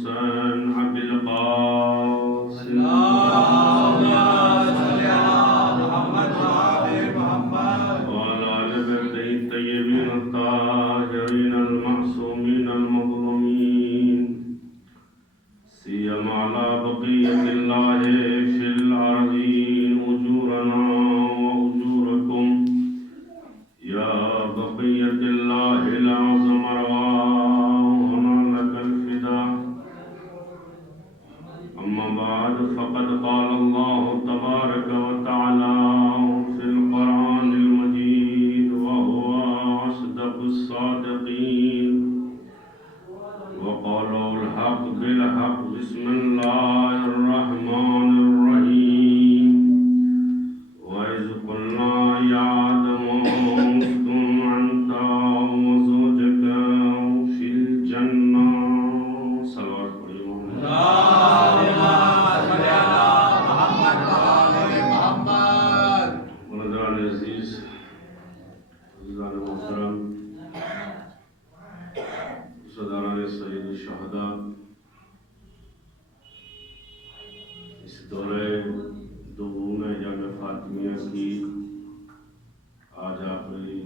الحسين أبي القاسم وعلى آل بيته الطيبين الطاهرين المعصومين المظلومين سيما على بقية الله في الأرضين أجورنا وأجوركم يا بقية الله الأعظم رواحنا لك الفداء أما بعد فقد قال الله تبارك وتعالى في القرآن المجيد وهو أصدق الصادقين وقالوا الحق بالحق بسم الله الرحمن الرحيم وإذ قلنا يا آدم اسكن أنت وزوجك في الجنة صلوات ونظران عزیز عزیزان محترم صداران سید الشہداء اس دورے دوم جامع فاطمیہ کی آج آخری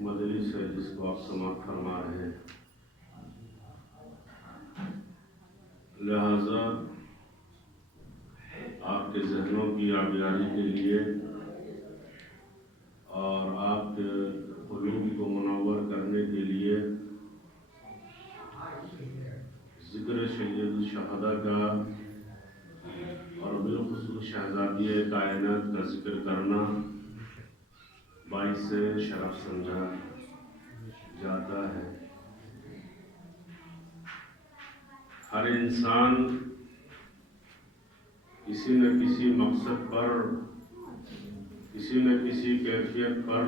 مجلس ہے جس کو آپ سماعت فرما رہے ہیں، لہذا آپ کے ذہنوں کی آبیاری کے لیے اور آپ کے قلوب کو منور کرنے کے لیے ذکر سید الشہداء کا اور بالخصوص شہزادی کائنات کا ذکر کرنا باعث شرف سمجھا جاتا ہے۔ ہر انسان کسی نہ کسی مقصد پر، کسی نہ کسی کیفیت پر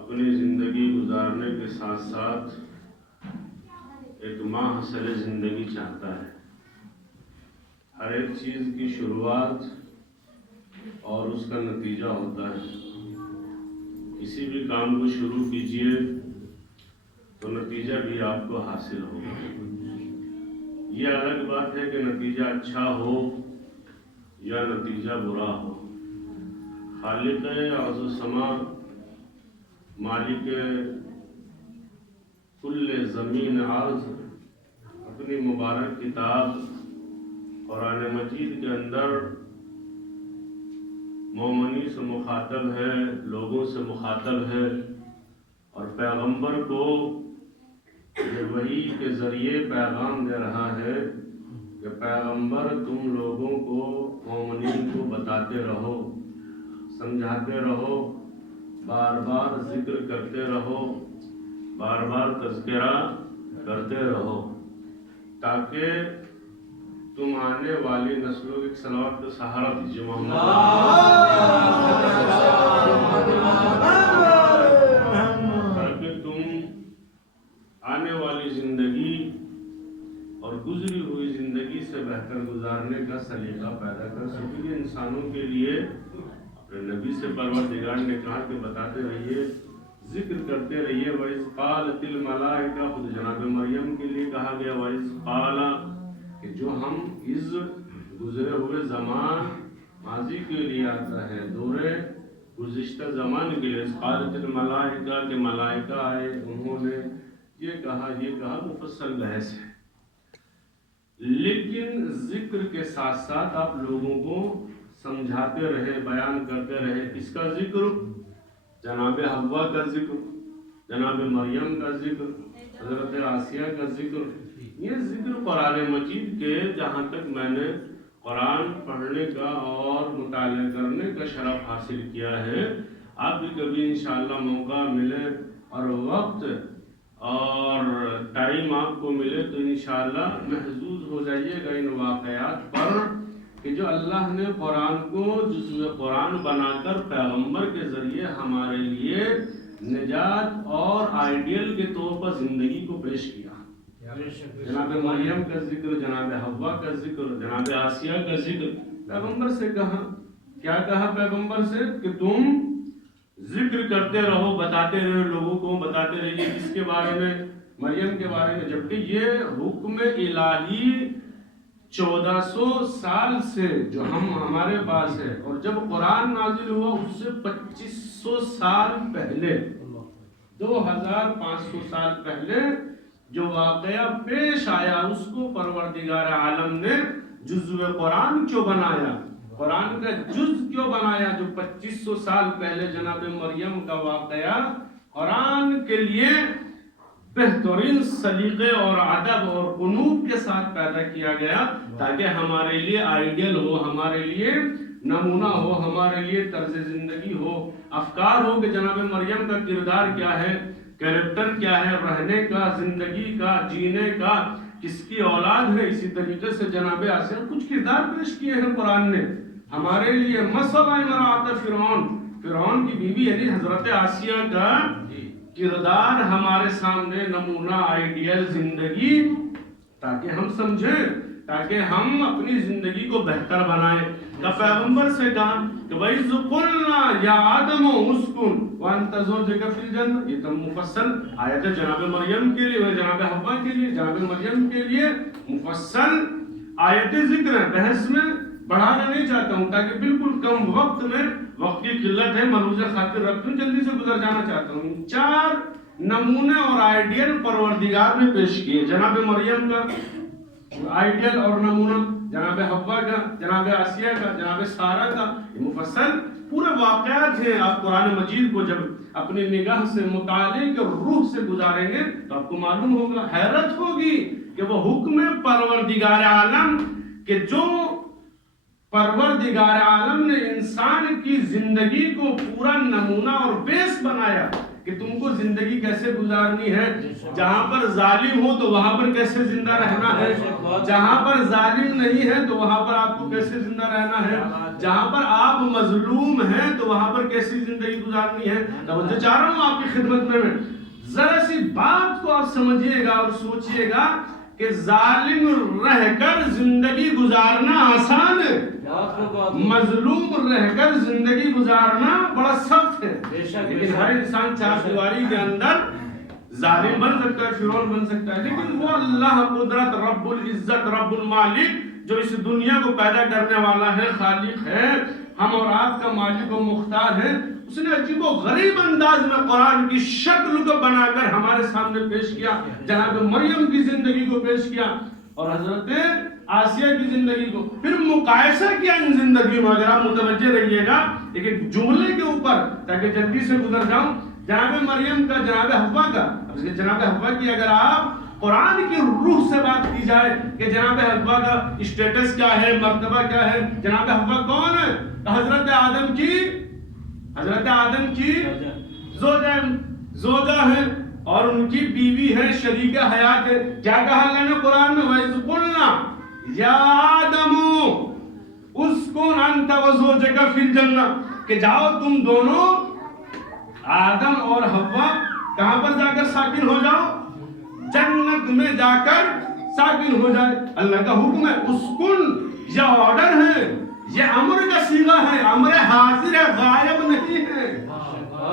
اپنی زندگی گزارنے کے ساتھ ساتھ ایک ماحصل زندگی چاہتا ہے۔ ہر ایک چیز کی شروعات اور اس کا نتیجہ ہوتا ہے۔ کسی بھی کام کو شروع کیجئے تو نتیجہ بھی آپ کو حاصل ہوگا۔ یہ الگ بات ہے کہ نتیجہ اچھا ہو یا نتیجہ برا ہو۔ خالق ارض و سما، مالک کل زمین عرض اپنی مبارک کتاب قرآن مجید کے اندر مومنی سے مخاطب ہے، لوگوں سے مخاطب ہے، اور پیغمبر کو یہ وحی کے ذریعے پیغام دے رہا ہے کہ پیغمبر تم لوگوں کو، مومنین کو بتاتے رہو، سمجھاتے رہو، بار بار ذکر کرتے رہو، بار بار تذکرہ کرتے رہو، تاکہ تم آنے والی نسلوں کی صلوات کا سہارا دیجیے محمد تاکہ تم آنے والی زندگی اور گزری ہوئی زندگی سے بہتر گزارنے کا سلیقہ پیدا کر سکیں۔ انسانوں کے لیے اپنے نبی سے پروردگار نے کہا کہ بتاتے رہیے، ذکر کرتے رہیے۔ وَإِذْ قَالَتِ الْمَلَائِكَةُ، خود جناب مریم کے لیے کہا گیا وَإِذْ قَالَ، کہ جو ہم اس گزرے ہوئے زمان ماضی کے لیے آتا ہے، دورے گزشتہ زمان کے لیے، قالت الملائکہ کہ ملائکہ آئے، انہوں نے یہ کہا مفصل بحث ہے، لیکن ذکر کے ساتھ ساتھ آپ لوگوں کو سمجھاتے رہے، بیان کرتے رہے۔ کس کا ذکر؟ جناب حوا کا ذکر، جناب مریم کا ذکر، حضرت آسیہ کا ذکر۔ یہ ذکر قرآن مجید کے، جہاں تک میں نے قرآن پڑھنے کا اور مطالعہ کرنے کا شرف حاصل کیا ہے، آپ بھی کبھی انشاءاللہ موقع ملے اور وقت اور ٹائم آپ کو ملے تو انشاءاللہ محظوظ ہو جائیے گا ان واقعات پر کہ جو اللہ نے قرآن کو جزو قرآن بنا کر پیغمبر کے ذریعے ہمارے لیے نجات اور آئیڈیل کے طور پر زندگی کو پیش کیا۔ جناب مریم کا ذکر، جناب حوا کا ذکر، جناب آسیہ کا ذکر پیغمبر سے کہا۔ کیا کہا پیغمبر سے؟ کہ تم ذکر کرتے رہو، بتاتے رہو، لوگوں کو بتاتے رہیے۔ اس کے بارے میں مریم کے بارے میں، جبکہ یہ حکم الہی 1400 سال سے جو ہمارے پاس ہے، اور جب قرآن نازل ہوا اس سے 2500 سال پہلے، 2500 سال پہلے جو واقعہ پیش آیا اس کو پروردگار عالم نے جزو قرآن کیوں بنایا، قرآن کا جز کیوں بنایا؟ جو 2500 سال پہلے جناب مریم کا واقعہ قرآن کے لیے بہترین سلیقے اور ادب اور قنوت کے ساتھ پیدا کیا گیا، تاکہ ہمارے لیے آئیڈیل ہو، ہمارے لیے نمونہ ہو، ہمارے لیے طرز زندگی ہو، افکار ہو کہ جناب مریم کا کردار کیا ہے، کیریکٹر کیا ہے، رہنے کا، زندگی کا، جینے کا، کس کی اولاد ہے۔ اسی طریقے سے جناب آسیہ کچھ کردار پیش کیے ہیں قرآن نے ہمارے لیے۔ مثلا امرأۃ فرعون کی بیوی یعنی حضرت آسیہ کا کردار ہمارے سامنے نمونہ، آئیڈیل زندگی، تاکہ ہم سمجھیں، تاکہ ہم اپنی زندگی کو بہتر بنائیں۔ کہ پیغمبر سے کہا کہ وَإِذْ قُلْنَا يَا آدَمُ اسْكُنْ وَأَنْتَ زَوْجُكَ فِي الْجَنَّةِ، یہ تم مفصل آیت ہے جناب مریم کے لیے، جناب حوا کے لیے، جناب مریم کے لیے مفصل آیت ذکر ہے۔ بحث میں بڑھانا نہیں چاہتا ہوں تاکہ بالکل کم وقت میں، وقت کی قلت ہے، مروز خاطر رکھتا ہوں، جلدی سے گزر جانا چاہتا ہوں۔ 4 نمونے اور آئیڈیل پروردگار نے پیش کیے، جناب مریم کا آئیڈیل اور نمونہ، جناب حوا کا، جناب آسیہ کا، جناب سارہ کا، یہ مفصل پورے واقعات ہیں۔ آپ قرآن مجید کو جب اپنی نگاہ سے مطالعے کے روح سے گزاریں گے تو آپ کو معلوم ہوگا، حیرت ہوگی کہ وہ حکم پروردگار عالم کہ جو پروردگار عالم نے انسان کی زندگی کو پورا نمونہ اور بیس بنایا کہ تم کو زندگی کیسے گزارنی ہے، جہاں پر ظالم ہو تو وہاں پر کیسے زندہ رہنا ہے، جہاں پر ظالم نہیں ہے تو وہاں پر آپ کو کیسے زندہ رہنا ہے، جہاں پر آپ مظلوم ہیں تو وہاں پر کیسی زندگی گزارنی ہے۔ توجہ چاہ رہا ہوں آپ کی خدمت میں ذرا سی بات کو آپ سمجھیے گا اور سوچئے گا کہ ظالم رہ کر زندگی گزارنا آسان ہے، مظلوم رہ کر زندگی گزارنا بڑا سخت ہے۔ لیکن ہر انسان چار دیواری کے اندر ظالم بن سکتا ہے، فرعون بن سکتا ہے، لیکن وہ اللہ قدرت، رب العزت، رب المالک، جو اس دنیا کو پیدا کرنے والا ہے، خالق ہے، ہم اور آپ کا مالک و مختار ہے، اس نے عجیب و غریب انداز میں قرآن کی شکل کو بنا کر ہمارے سامنے پیش کیا، جناب مریم کی زندگی کو پیش کیا اور حضرت آسیہ کی زندگی کو، پھر مقایسہ کیا ان زندگیوں میں۔ اگر آپ متوجہ رہیے گا ایک ایک جملے کے اوپر تاکہ جلدی سے گزر جاؤں، جناب مریم کا، جناب حوا کا، جناب حوا کی اگر آپ قرآن کی روح سے بات کی جائے کہ جناب حوا کا اسٹیٹس کیا ہے، مرتبہ کیا ہے، جناب حوا کون ہے؟ حضرت آدم کی زوجہ ہے اور ان کی بیوی ہے، شریک حیات ہے۔ کیا کہا اللہ نے قرآن میں؟ وَإِذْ قُلْنَا يَا آدَمُ اسْكُنْ أَنْتَ وَزَوْجُكَ فِي الْجَنَّةِ، کہ جاؤ تم دونوں آدم اور حوا کہاں پر جا کر ساکن ہو جاؤ، جنت میں جا کر ساکن ہو جائے۔ اللہ کا حکم ہے، اسکن، یہ آرڈر ہے، یہ امر کا صیغہ ہے، امر حاضر ہے، غائب نہیں ہے،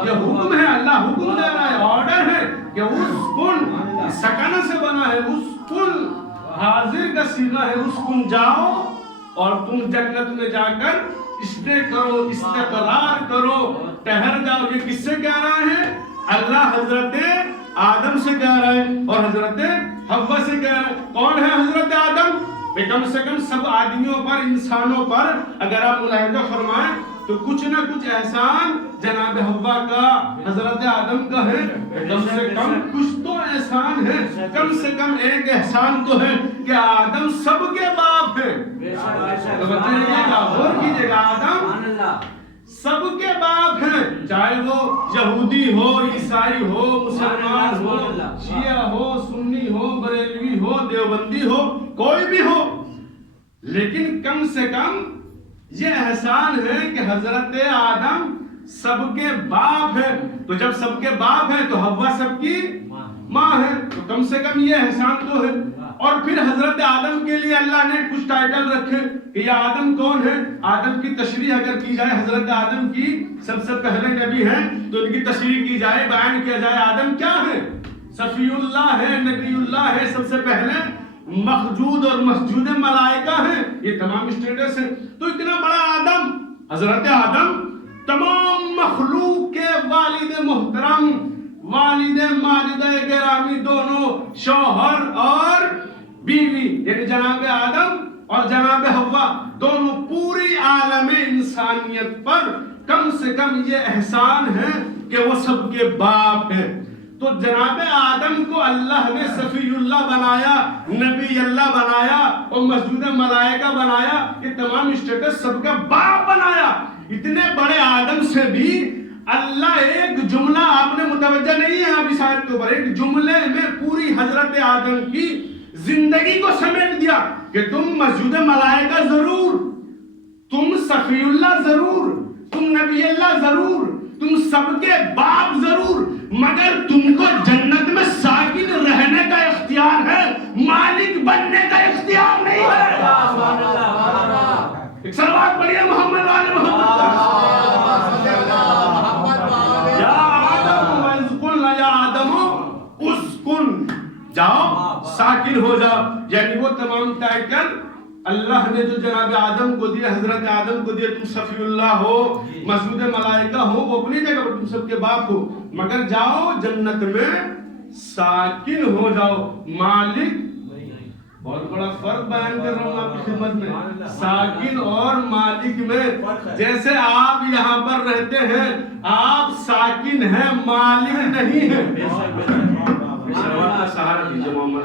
یہ حکم ہے، اللہ حکم دے رہا ہے، آرڈر ہے کہ اسکن سکن سے بنا ہے، اسکن حاضر کا صیغہ ہے، اسکن جاؤ اور تم جنت میں جا کر اسٹے کرو، استقرار کرو، ٹہر جاؤ۔ یہ کس سے کہہ رہا ہے؟ اللہ حضرت آدم سے کہہ رہا ہے اور حضرت حوا سے کہہ رہا ہے۔ کون ہے حضرت آدم؟ کم سے کم سب آدمیوں پر، انسانوں پر اگر آپ ملاحظہ فرمائیں تو کچھ نہ کچھ احسان جناب حوا کا، حضرت آدم کا ہے۔ کم سے کم کچھ تو احسان ہے، کم سے کم ایک احسان تو ہے کہ آدم سب کے باپ ہے۔ غور کیجئے گا، آدم سب کے باپ ہیں، چاہے وہ یہودی ہو، عیسائی ہو، مسلمان ہو، شیعہ ہو، سنی ہو، بریلوی ہو، دیوبندی ہو، کوئی بھی ہو، لیکن کم سے کم یہ احسان ہے کہ حضرت آدم سب کے باپ ہے۔ تو جب سب کے باپ ہے تو حوا سب کی ماں ہے، تو کم سے کم یہ احسان تو ہے۔ اور پھر حضرت آدم کے لیے اللہ نے کچھ ٹائٹل رکھے کہ یہ آدم کون ہے۔ آدم کی تشریح اگر کی جائے، حضرت آدم کی سب سے پہلے نبی ہیں تو ان کی تشریح کی جائے، بیان کیا جائے، آدم کیا ہے؟ صفی اللہ ہے، نبی اللہ ہے، سب سے پہلے مخجود اور مسجود ملائکہ ہیں، یہ تمام اسٹیٹس ہیں. تو اتنا بڑا آدم، حضرت آدم تمام مخلوق کے والد محترم، والد ماجدہ گرامی، دونوں شوہر اور بیوی، یعنی جناب آدم اور جناب حوا، دونوں پوری عالم انسانیت پر کم سے کم یہ احسان ہے کہ وہ سب کے باپ ہیں. تو جناب آدم کو اللہ نے صفی اللہ بنایا، نبی اللہ بنایا اور مسجود ملائکہ بنایا، یہ تمام اسٹیٹس سب کا باپ بنایا. اتنے بڑے آدم سے بھی اللہ ایک جملہ، آپ نے متوجہ نہیں ہے ابھی شاید کے اوپر، ایک جملے میں پوری حضرت آدم کی زندگی کو سمیٹ دیا کہ تم مسجود ملائکہ ضرور، تم صفی اللہ ضرور، تم نبی اللہ ضرور، تم سب کے باپ ضرور، مگر تم کو جنت میں ساکن رہنے کا اختیار ہے، مالک بننے کا اختیار نہیں ہے. ایک صلوات پڑھیے محمد والے محمد. یا آدم وَإِذْ یا آدم اسکن، جاؤ ساکن ہو جاؤ. یعنی وہ تمام ٹائٹل اللہ نے جو جناب آدم کو دیا، حضرت آدم کو دیا، تم صفی اللہ ہو، مسجود ملائکہ ہو، وہ اپنی جگہ پر تم سب کے باپ ہو، مگر جاؤ جنت میں ساکن ہو جاؤ. مالک، بہت بڑا فرق بیان کر رہا ہوں آپ کی خدمت میں، ساکن اور مالک میں. جیسے آپ یہاں پر رہتے ہیں، آپ ساکن ہیں، مالک نہیں ہیں. سلوات کا سہارا دیجیے محمد.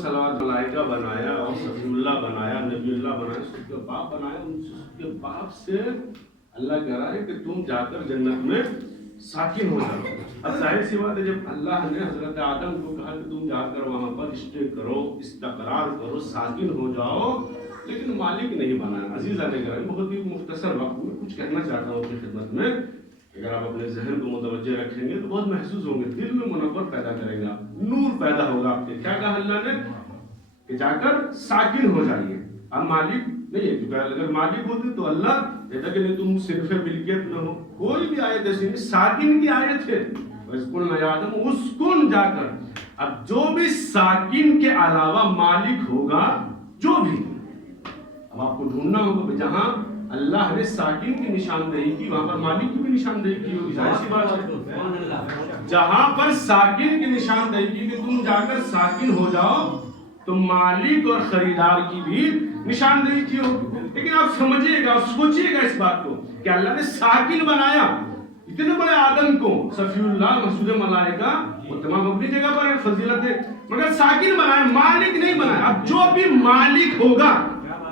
صلوات ملائکہ بنایا اور صفی اللہ بنایا، نبی اللہ بنایا، سب کے باپ بنایا. ان کے باپ سے اللہ کہہ رہا ہے کہ تم جا کر جنت میں ساکن ہو جاؤ. اب ظاہر سی بات ہے، جب اللہ نے حضرت آدم کو کہا کہ تم جا کر وہاں پر اسٹے کرو، استقرار کرو، ساکن ہو جاؤ، لیکن مالک نہیں بنایا. عزیزان گرامی، بہت ہی مختصر وقت میں کچھ کہنا چاہتا ہوں اپنی خدمت میں. اگر آپ اپنے ذہن کو متوجہ رکھیں گے تو بہت محسوس ہوں گے، دل میں منور پیدا کرے گا، نور پیدا ہوگا آپ کے. کیا کہا اللہ نے کہ جا کر ساکن ہو جائیے. اب مالک نہیں ہے، کیونکہ اگر مالک ہوتے تو اللہ کہتا کہ نہیں تم صرف ملکیت نہ ہو. کوئی بھی آیت ایسی نہیں، ساکن کی آیت ہے. اسکن یا آدم اسکن، جا کر. اب جو بھی ساکن کے علاوہ مالک ہوگا، جو بھی، اب آپ کو ڈھونڈنا ہوگا جہاں اللہ نے ساکن کی نشاندہی کی وہاں پر مالک کی بھی نشاندہی کی ہوگی. ظاہر سی بات ہے، جہاں پر ساکن کی نشاندہی کی کہ تم جا کر ساکن ہو جاؤ، تو مالک اور خریدار کی بھی نشاندہی کی ہوگی. لیکن آپ سمجھیے گا، سوچیے گا اس بات کو کہ اللہ نے ساکن بنایا اتنے بڑے آدم کو، صفی اللہ، مسجود ملائکہ، وہ تمام اپنی جگہ پر فضیلت ہے، مگر ساکن بنایا، مالک نہیں بنایا. اب جو بھی مالک ہوگا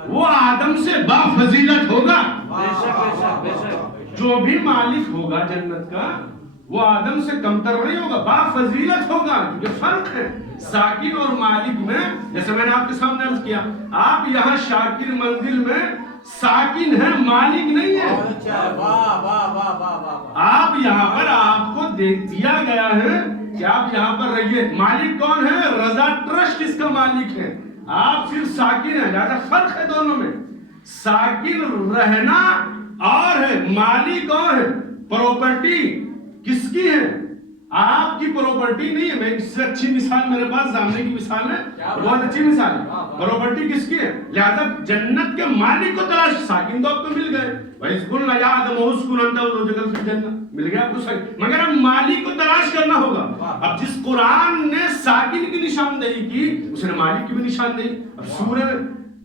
وہ آدم سے با فضیلت ہوگا. جو بھی مالک ہوگا جنت کا وہ آدم سے کمتر نہیں ہوگا، با فضیلت ہوگا. کیونکہ فرق ہے ساکن اور مالک میں. جیسے میں نے آپ کے سامنے عرض کیا، آپ یہاں شاکر منزل میں ساکن ہیں، مالک نہیں ہے. آپ یہاں پر آپ کو دیا گیا ہے کہ آپ یہاں پر رہیے. مالک کون ہے؟ رضا ٹرسٹ اس کا مالک ہے. آپ صرف ساکن ہیں. لہذا فرق ہے دونوں میں. ساکن رہنا اور ہے، مالک اور ہے. پراپرٹی کس کی ہے؟ آپ کی پراپرٹی نہیں ہے. میں اس سے اچھی مثال میرے پاس سامنے کی مثال ہے، بہت اچھی مثال ہے. پراپرٹی کس کی ہے؟ لہذا جنت کے مالک کو تلاش. ساکن تو آپ کو مل گئے، وَإِذْ يَا آدَمُ اسْكُنْ أَنْتَ وَزَوْجُكَ فِي الْجَنَّةِ، مل گیا آپ کو ساکن. مگر اب مالک کو تلاش کرنا ہوگا. اب جس قرآن نے ساکن کی نشاندہی کی، اس نے مالک کی بھی نشاندہی. اب سورہ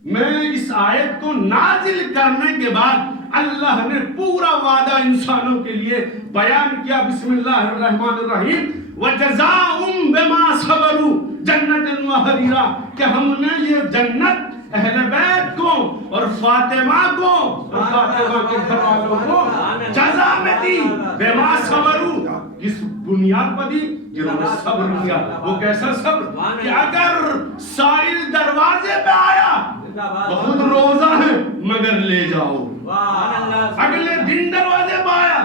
میں اس آیت کو نازل کرنے کے بعد اللہ نے پورا وعدہ انسانوں کے لیے بیان کیا. بسم اللہ الرحمن الرحیم. وَجَزَاهُمْ بِمَا صَبَرُوا جَنَّةً وَحَرِيرًا، کہ ہم نے یہ جنت اہل بیت کو اور فاطمہ کو اور فاطمہ کے گھر والوں کو جزا میں دی. بِمَا صَبَرُوا، کس بنیاد پر دی؟ جنہوں نے صبر کیا. وہ کیسا صبر کہ اگر سائل دروازے پہ آیا، بہت روزہ ہے مگر لے جاؤ، اگلے دن دروازے پہ آیا،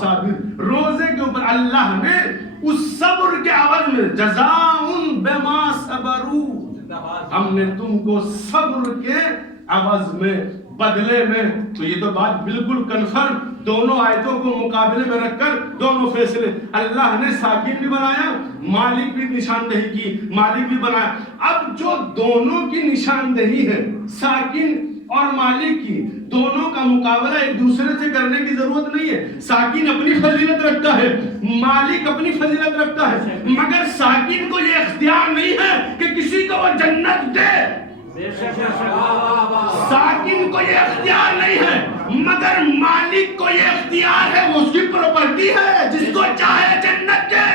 صابر. روزے کے اوپر اللہ نے اس صبر کے عوض میں جزاؤن بما صبروا، ہم نے تم کو صبر کے عوض میں بدلے میں. تو یہ تو بات بالکل کنفرم, دونوں آیتوں کو مقابلے میں رکھ کر دونوں فیصلے. اللہ نے ساکن بھی بنایا, مالک بھی نشاندہی کی, مالک بھی بنایا. اب جو دونوں کی نشاندہی ہے, ساکن اور مالک کی, دونوں کا مقابلہ ایک دوسرے سے کرنے کی ضرورت نہیں ہے. ساکن اپنی فضیلت رکھتا ہے, مالک اپنی فضیلت رکھتا ہے, مگر ساکن کو یہ اختیار نہیں ہے کہ کسی کو وہ جنت دے. ساکن کو یہ اختیار نہیں ہے, مگر مالک کو یہ اختیار ہے. وہ اس کی پراپرٹی ہے, جس کو چاہے جنت دے,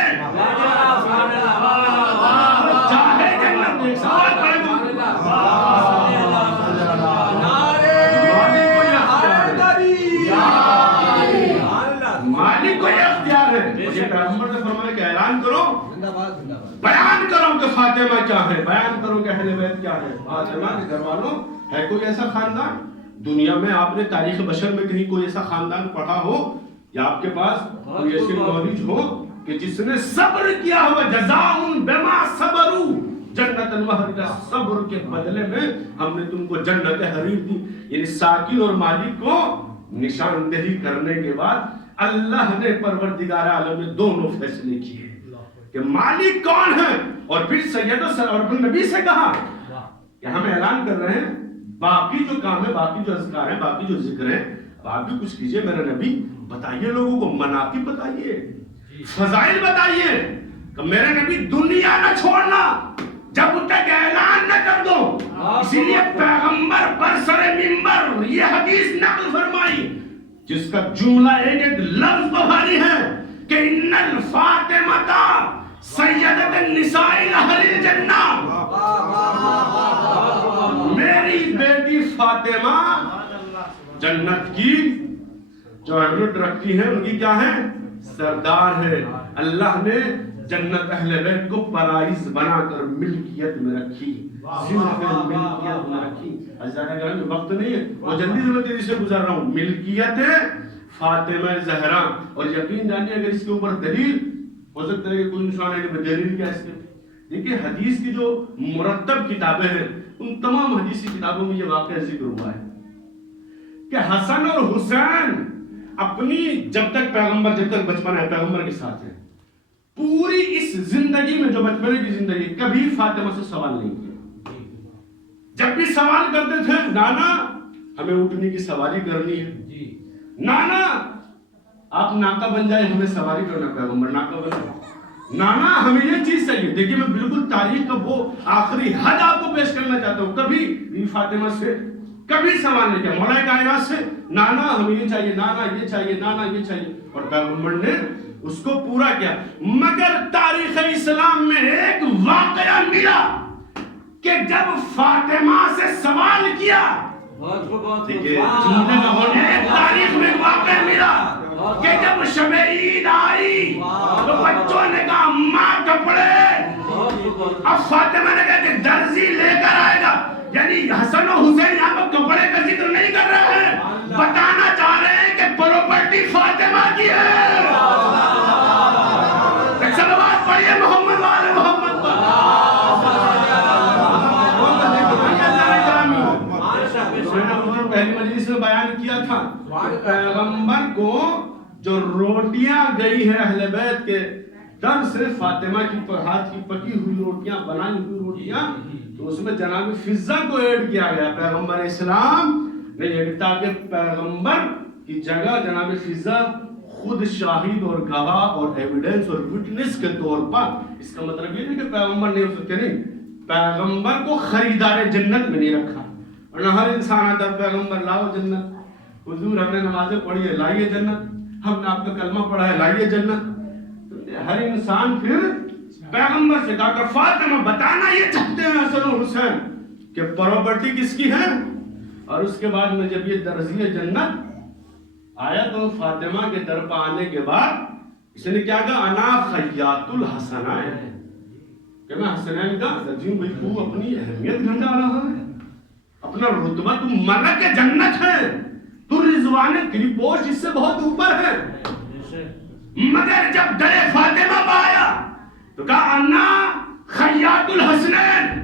چاہے جنت دے. سوال کریں مالک کو یہ اختیار ہے. یہ پیغمبر نے فرمایا کہ اعلان کرو, بیان کرو کہ فاطمہ کیا ہے, بیان کرو کہ اہل بیت کیا ہے. فاطمہ کے گھر والوں, ہے کوئی ایسا خاندان دنیا میں, آپ نے تاریخ بشر میں کہیں کوئی ایسا خاندان پڑھا ہو یا آپ کے پاس کوئی ایسی نالج ہو کہ جس نے صبر کیا ہوا, جزاء بما صبروا جنت الوہر, صبر کے بدلے میں ہم نے تم کو جنت حریر دی. یعنی ساکن اور مالک کو نشاندہی کرنے کے بعد اللہ نے پروردگار عالم نے دونوں فیصلے کیے کہ مالک کون ہے. اور پھر سید اور نبی سے کہا کہ ہم اعلان کر رہے ہیں, باقی جو کام ہے, باقی جو اذکار ہیں, باقی جو ذکر ہیں, آپ بھی کچھ کیجئے. میرے نبی بتائیے, لوگوں کو مناقب بتائیے, فضائل بتائیے, کہ میرے نبی دنیا نہ چھوڑنا جب تک اعلان نہ کر دو. اسی لیے پیغمبر برسر منبر یہ حدیث نقل فرمائی جس کا جملہ ایک لفظ بھاری ہے کہ ان الفاطمہ سیدۃ النساء اہل الجنہ. میری بیٹی فاطمہ جنت کی جو اہمیت رکھتی ہے, ان کی کیا ہے, سردار ہے. اللہ نے جنت اہل بیت کو پرائز بنا کر ملکیت میں رکھی, ملکیت میں رکھی. وقت نہیں ہے, وہ جلدی سے گزر رہا ہوں. ملکیت فاطمہ زہرا, اور یقین جانیے اگر اس کے اوپر دلیل ہو سکتا ہے کہ کوئی انسان ہے کہ دلیل کیا اس کے. دیکھیے حدیث کی جو مرتب کتابیں ہیں, ان تمام حدیثی کتابوں میں یہ واقعہ ذکر ہوا ہے کہ حسن اور حسین اپنی جب تک پیغمبر, جب تک بچپن ہے پیغمبر کے ساتھ ہے, پوری اس زندگی میں جو بچپنے کی زندگی کبھی فاطمہ سے سوال نہیں کیا. جب بھی سوال کرتے تھے, نانا ہمیں اٹھنے کی سواری کرنی ہے, نانا آپ ناکا بن جائے, ہمیں سواری کرنا, پیغمبر ناکا بن جائے, نانا ہمیں یہ چیز چاہیے. دیکھیے میں بالکل تاریخ کا وہ آخری حد آپ کو پیش کرنا چاہتا ہوں. کبھی فاطمہ سے کبھی سوال نہیں کیا, مولا کائنات سے نانا ہمیں یہ چاہیے, نانا یہ چاہیے, نانا یہ چاہیے, اور پیغمبر نے اس کو پورا کیا. مگر تاریخ اسلام میں ایک واقعہ ملا کہ جب فاطمہ سے سوال کیا, ایک تاریخ میں واقعہ ملا کہ جب شب عید آئی تو بچوں نے کہا ماں کپڑے. اب فاطمہ نے کہا کہ درزی لے کر آئے گا. یعنی حسن و حسین یہاں پر کپڑے کا ذکر نہیں کر رہے ہیں, بتانا چاہ رہے ہیں کہ پراپرٹی فاطمہ کی ہے. صلوات پڑھیے محمد والے محمد پر. پہلی مجلس میں بیان کیا تھا پیغمبر کو جو روٹیاں گئی ہیں اہل بیت کے در سے, فاطمہ کی ہاتھ کی پکی ہوئی روٹیاں, بنائی ہوئی روٹیاں, تو اس میں جناب فضہ کو ایڈ کیا گیا. پیغمبر اسلام نے تاکہ پیغمبر کی جگہ جناب فضہ خود شاہد اور گواہ اور ایویڈنس اور وٹنس کے طور پر. اس کا مطلب یہ نہیں کہ پیغمبر نہیں ہو سکتے, نہیں, پیغمبر کو خریدار جنت میں نہیں رکھا. ورنہ ہر انسان آتا ہے, پیغمبر لاؤ جنت, حضور ہم نے نمازیں پڑھی ہے, لائیے جنت, ہم نے آپ کا کلمہ پڑھا ہے, لائیے جنت. ہر انسان پھر پیغمبر سے کہا کہ فاطمہ بتانا یہ چاہتے ہیں حسن و حسین کہ پراپرٹی کس کی ہے. اور اس کے بعد میں جب یہ درزی جنت آیا تو فاطمہ کے در پر آنے کے بعد اس نے کیا کہا, انا خیاط الحسنین, کہ میں حسنین کا درجی. بھائی تو اپنی اہمیت گھٹا رہا ہے, اپنا رتبہ, تو ملک جنت ہے, تو رضوان تیری پوش اس سے بہت اوپر ہے. مگر جب در فاطمہ پہ آیا تو کہا انا خیاط الحسنین,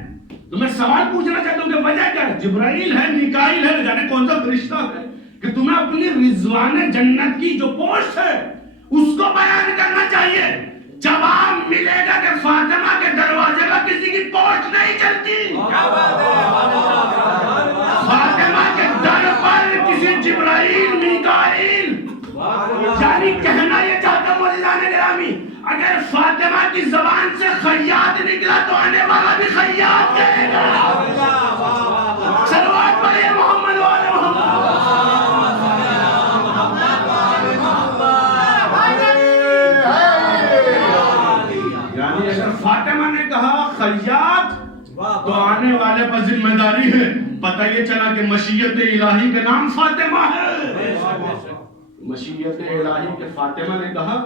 تو میں سوال پوچھنا چاہتا ہوں کہ وجہ کیا ہے؟ جبرائیل ہے، میکائیل ہے، نہ جانے کون سا فرشتہ ہے کہ تمہیں اپنی رضوان جنت کی جو پوسٹ ہے اس کو بیان کرنا چاہیے. جواب ملے گا کہ فاطمہ کے دروازے پر کسی کی پوسٹ نہیں چلتی. فاطمہ کے در پر کسی جبرائیل، میکائیل، یعنی کہنا یہ چاہتا ہوں عزیزان گرامی، اگر فاطمہ کی زبان سے خیاط نکلا تو آنے والا بھی خیاط کہے گا. صلوات پڑھیں محمد والے محمد. یعنی اگر فاطمہ نے کہا خیاط تو آنے والے پر ذمہ داری ہے. پتہ یہ چلا کہ مشیت الہی کے نام فاطمہ ہے. مشیت الہی کے فاطمہ نے کہا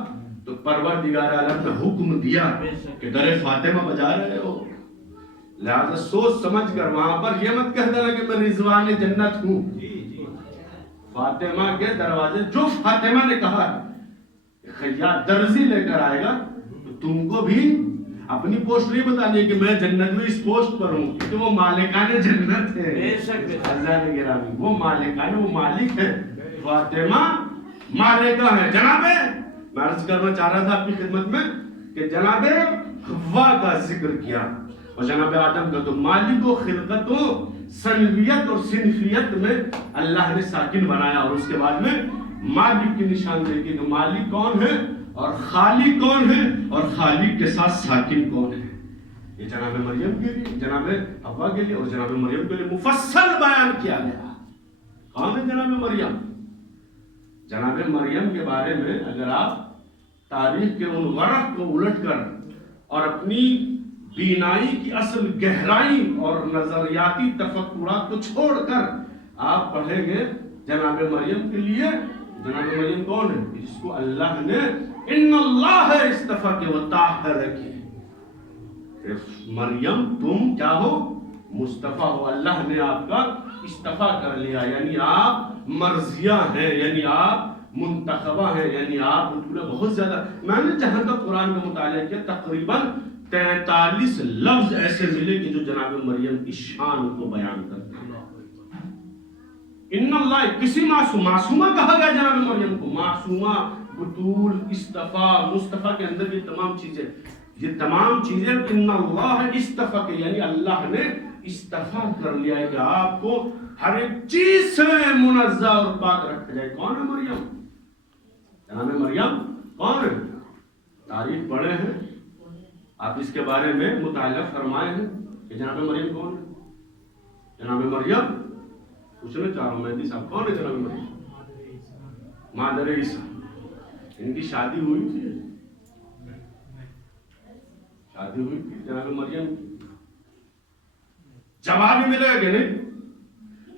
تو پروردگار عالم نے حکم دیا کہ در فاطمہ بجا رہے ہو. لہذا سوچ سمجھ کر وہاں پر یہ مت کہہ دینا کہ میں رضوان جنت ہوں. فاطمہ کے دروازے جو فاطمہ نے کہا خیاط درزی لے کر آئے گا تو تم کو بھی اپنی پوسٹ نہیں بتانی ہے کہ میں جنت میں اس پوسٹ پر ہوں، کیونکہ وہ مالکان جنت ہے. اللہ نے گرامی وہ مالکان، وہ مالک ہے. فاطمہ مالکہ ہے. جناب میں عرض کرنا چاہ رہا تھا آپ کی خدمت میں کہ جناب حوا کا ذکر کیا اور جناب آدم کا، تو مالک و خلقت و سنویت اور صنفیت میں اللہ نے ساکن بنایا اور اس کے بعد میں مالک کی نشاندہی کی کہ مالک کون ہے اور خالق کون ہے اور خالق کے ساتھ ساکن کون ہے. یہ جناب مریم کے لیے، جناب حوا کے لیے اور جناب مریم کے لیے مفصل بیان کیا گیا. کون ہے جناب مریم؟ جناب مریم کے بارے میں اگر آپ تاریخ کے ان ورق کو الٹ کر اور اپنی بینائی کی اصل گہرائی اور نظریاتی تفکرات کو چھوڑ کر آپ پڑھیں گے جناب مریم کے لیے. جناب مریم کون ہے؟ جس کو اللہ نے ان اللہ اصطفیٰ کے وطاہر کی. مریم تم کیا ہو؟ مصطفیٰ ہو. اللہ نے آپ کا اصطفیٰ کر لیا، یعنی آپ مرضیہ ہیں، یعنی آپ منتخبہ ہیں، یعنی آپ بہت زیادہ. میں نے جہاں تک قرآن کا مطالعہ کیا تقریباً 43 لفظ ایسے ملے کہ جو جناب مریم کی شان کو بیان کرتے ہیں. ان اللہ کسی معصومہ کہا گیا جناب مریم کو. معصومہ، بطول، اصطفیٰ، مصطفیٰ کے اندر یہ تمام چیزیں ان اللہ اصطفیٰ کے، یعنی اللہ نے اصطفیٰ کر لیا ہے کہ آپ کو ہر ایک چیز سے منزہ اور پاک رکھا جائے. کون ہے مریم؟ جناب مریم کون ہے؟ تاریخ پڑھے ہیں آپ، اس کے بارے میں مطالعہ فرمائے ہیں کہ جناب مریم کون ہے. جناب مریم پوچھنا چاہ رہا ہوں مہدی صاحب، کون ہے جناب مریم؟ مادر عیسیٰ. ان کی شادی ہوئی تھی، شادی ہوئی تھی جناب مریم کی. جواب ملے گا کہ نہیں؟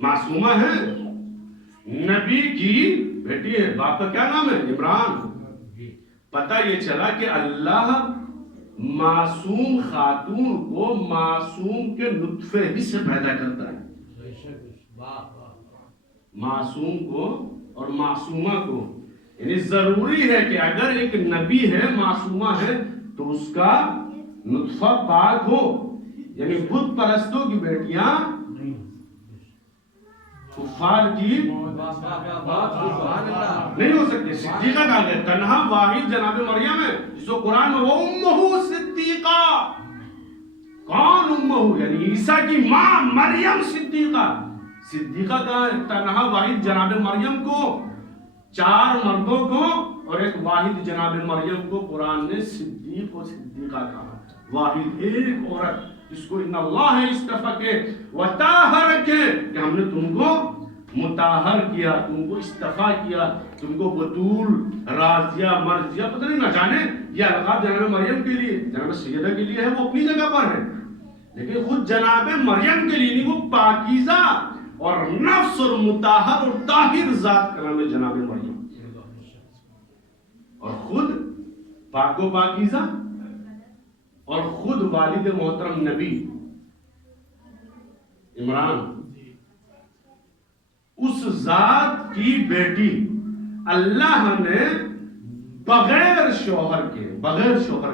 معصومہ ہے، نبی کی بیٹی ہے. باپ کا کیا نام ہے؟ عمران. پتہ یہ چلا کہ اللہ معصوم خاتون کو معصوم کے نطفے ہی سے پیدا کرتا ہے. معصوم کو اور معصومہ کو، یعنی ضروری ہے کہ اگر ایک نبی ہے، معصومہ ہے، تو اس کا نطفہ پاک ہو. یعنی بت پرستوں کی بیٹیاں کفار کی نہیں ہو سکتی. صدیقہ کہا گیا، تنہا واحد جناب مریم ہے جس کو قرآن میں وَأُمُّهُ صدیقہ. کون امہ؟ یعنی عیسیٰ کی ماں مریم صدیقہ. صدیقہ کا تنہا واحد جناب مریم کو، 4 مردوں کو اور ایک واحد جناب مریم کو قرآن نے صدیق و صدیقہ کہا. واحد ایک عورت جس کو ان اللہ اصطفیٰ کے وطاہر کے، کہ ہم نے تم کو مطہر کیا، تم کو اصطفیٰ کیا، تم کو بطول، راضیہ، مرضیہ، پتہ نہیں نہ جانے یہ القاب جناب مریم کے لیے، جناب سیدہ کے لیے ہے، وہ اپنی جگہ پر ہے، لیکن خود جناب مریم کے لیے نہیں، وہ پاکیزہ اور نفس اور مطہر اور طاہر ذات کا نام ہے جناب مریم. اور خود پاک و پاکیزہ اور خود والد محترم نبی عمران، اس ذات کی بیٹی اللہ نے بغیر شوہر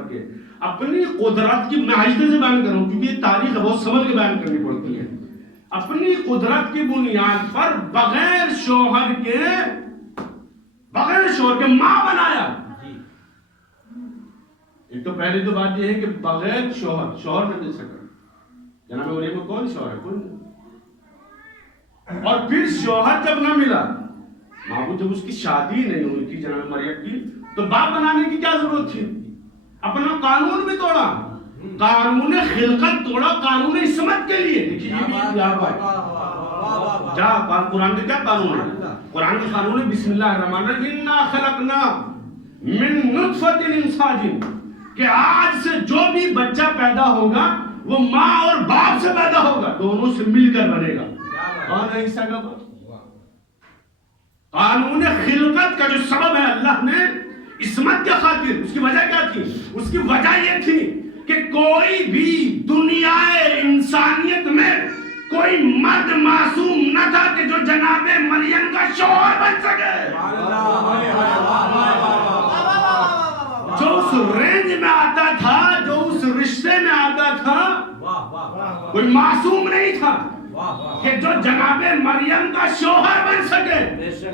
کے اپنی قدرت کی، میں آہستہ سے بیان کروں کیونکہ یہ تاریخ ہے، بہت سمجھ کے بیان کرنی پڑتی ہے، اپنی قدرت کی بنیاد پر بغیر شوہر کے ماں بنایا. ایک تو پہلی تو بات یہ ہے کہ بغیر شوہر نہ مل سکا. جناب مریم کو کون شوہر ہے؟ کوئی نہیں. اور پھر شوہر جب نہ ملا، محبوب جب اس کی شادی نہیں ہوئی تھی جناب مریم کی، تو باپ بنانے کی کیا ضرورت تھی؟ اپنا قانون بھی توڑا، قانون خلقت توڑا، قانون عصمت کے لیے. دیکھیے یہ بھی یاد ہے کیا قرآن کا کیا قانون ہے؟ قرآن کا قانون ہے بسم اللہ الرحمن الرحیم، انا خلقنا من نطفۃ امشاج، کہ آج سے جو بھی بچہ پیدا ہوگا وہ ماں اور باپ سے پیدا ہوگا، دونوں سے مل کر بنے گا. کون ہے عیسیٰ کا باپ؟ قانون خلقت کا جو سبب ہے اللہ نے عصمت کے خاطر، اس کی وجہ کیا تھی؟ اس کی وجہ یہ تھی کہ کوئی بھی دنیا انسانیت میں کوئی مرد معصوم نہ تھا کہ جو جناب مریم کا شوہر بن سکے. جو اس رینج میں آتا تھا، جو اس رشتے میں آتا تھا، کوئی معصوم نہیں تھا کہ جو جناب مریم کا شوہر بن سکے.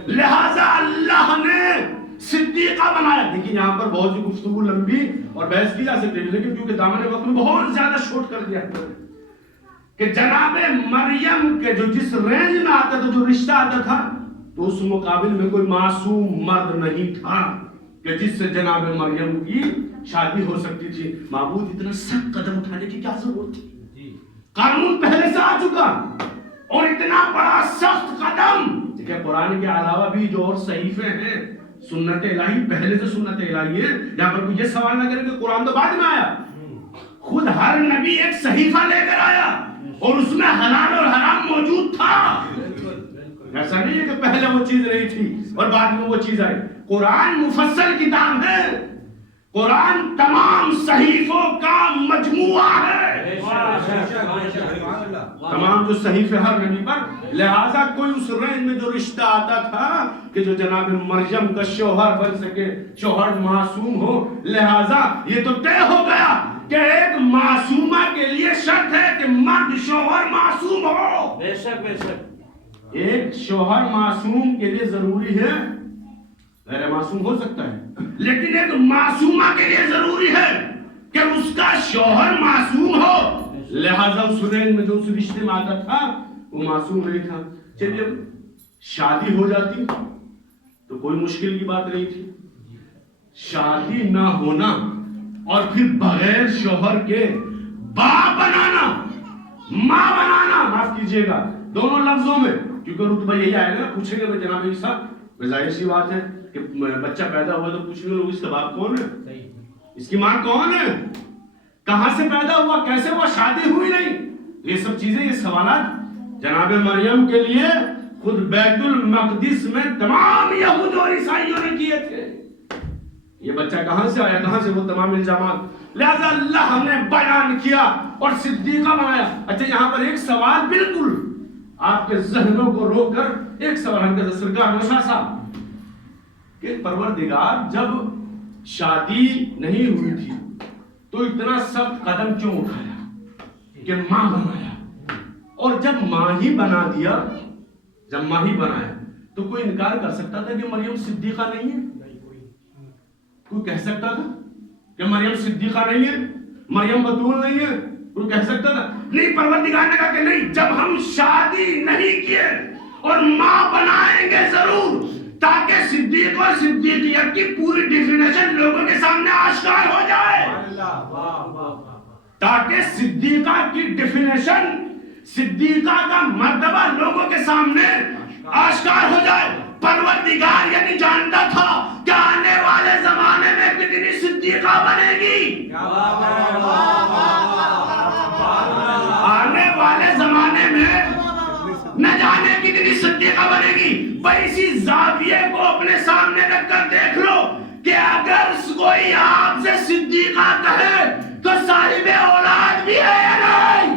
لہذا اللہ نے صدیقہ بنایا. دیکھیں یہاں پر بہت سی گفتگو لمبی اور بحث کی جا سکتی ہے، لیکن کیونکہ دامن وقت میں بہت زیادہ شورٹ کر دیا کہ جناب مریم کے جو جس رینج میں آتا تھا، جو رشتہ آتا تھا، تو اس مقابل میں کوئی معصوم مرد نہیں تھا کہ جس سے جناب مریم کی شادی ہو سکتی تھی. معبود اتنا سخت قدم اٹھانے کی کیا ضرورت تھی؟ قانون پہلے سے آ چکا، اور اتنا بڑا سخت قدم. دیکھیں قرآن کے علاوہ بھی جو اور صحیفے ہیں، سنت الہی پہلے سے سنت الہی ہے. یہاں پر کوئی یہ سوال نہ کرے کہ قرآن تو بعد میں آیا. خود ہر نبی ایک صحیفہ لے کر آیا اور اس میں حلال اور حرام موجود تھا. ایسا نہیں ہے کہ پہلے وہ چیز نہیں تھی اور بعد میں وہ چیز آئی. قرآن مفصل کتاب ہے، قرآن تمام صحیفوں کا مجموعہ ہے، تمام جو صحیفے ہر نبی پر. لہذا کوئی اس رینج میں جو رشتہ آتا تھا کہ جو جناب مریم کا شوہر بن سکے، شوہر معصوم ہو، لہذا یہ تو طے ہو گیا کہ ایک معصومہ کے لیے شرط ہے کہ مرد شوہر معصوم ہو. بے شک بے شک ایک شوہر معصوم کے لیے ضروری ہے، غیر معصوم ہو سکتا ہے، لیکن ایک معصومہ کے لیے ضروری ہے کہ اس کا شوہر معصوم ہو. لہذا اس رینج میں جو اس رشتے میں آتا تھا وہ معصوم نہیں تھا. چلیے شادی ہو جاتی تو کوئی مشکل کی بات نہیں تھی. شادی نہ ہونا اور پھر بغیر شوہر کے باپ بنانا، ماں بنانا، معاف کیجئے گا دونوں لفظوں میں، کیونکہ رتبہ یہی آئے گا. پوچھیں گے جناب عیسیٰ، ظاہر سی بات ہے کہ بچہ پیدا ہوا تو پوچھیں گے لوگ اس کا باپ کون ہے، اس کی ماں کون ہے، کہاں سے پیدا ہوا، کیسے ہوا، شادی ہوئی نہیں. یہ سب چیزیں، یہ سوالات جناب مریم کے لیے خود بیت المقدس میں تمام یہود اور عیسائیوں نے کیے تھے. یہ بچہ کہاں سے آیا، کہاں سے، وہ تمام الزامات. لہذا اللہ نے بیان کیا اور صدیقہ بنایا. اچھا یہاں پر ایک سوال بالکل آپ کے ذہنوں کو روک کر ایک سوال ہم کے سرکار نشا صاحب کہ پروردگار جب شادی نہیں ہوئی تھی تو اتنا سخت قدم کیوں اٹھایا کہ ماں بنایا، اور جب ماں ہی بنا دیا، جب ماں ہی بنایا تو کوئی انکار کر سکتا تھا کہ مریم صدیقہ نہیں ہے؟ کوئی کہہ سکتا تھا کہ مریم صدیقہ نہیں ہے، مریم بتول نہیں ہے؟ کوئی کہہ سکتا تھا؟ نہیں، پروردگار نے کہا کہ نہیں، جب ہم شادی نہیں کیے اور ماں بنائیں گے ضرور، تاکہ صدیق اور صدیقیت کی پوری ڈیفینیشن لوگوں کے سامنے آشکار ہو جائے، تاکہ صدیقہ کی ڈیفینیشن، صدیقہ کا مرتبہ لوگوں کے سامنے آشکار ہو جائے. پروردگار یعنی جانتا تھا کہ آنے والے زمانے میں کتنی صدیقہ بنے گی، آنے والے زمانے میں نہ جانے کتنی صدیقہ بنے گی. اسی زاویے کو اپنے سامنے رکھ کر دیکھ لو کہ اگر کوئی آپ سے صدیقہ کہے تو صاحب اولاد بھی ہے یا نہیں؟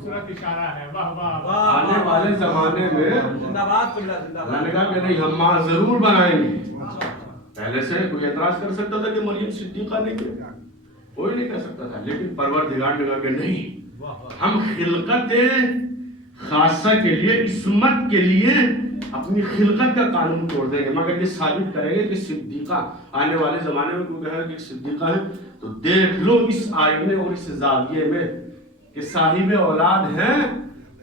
خوبصورت اشارہ ہے. واہ واہ واہ. آنے والے زمانے میں اللہ نے کہا کہ نہیں ہم ماں ضرور بنائیں گے. پہلے سے کوئی اعتراض کر سکتا تھا کہ مریم صدیقہ نہیں ہے؟ کوئی نہیں کر سکتا تھا. لیکن پروردگار نے کہا کہ نہیں، ہم خلقت خاصہ کے لیے، عصمت کے لیے اپنی خلقت کا قانون توڑ دیں گے، مگر یہ ثابت کریں گے کہ صدیقہ آنے والے زمانے میں کوئی کہے کہ صدیقہ ہے تو دیکھ لو اس آئینے اور اس زاویے میں کہ صاحب اولاد ہیں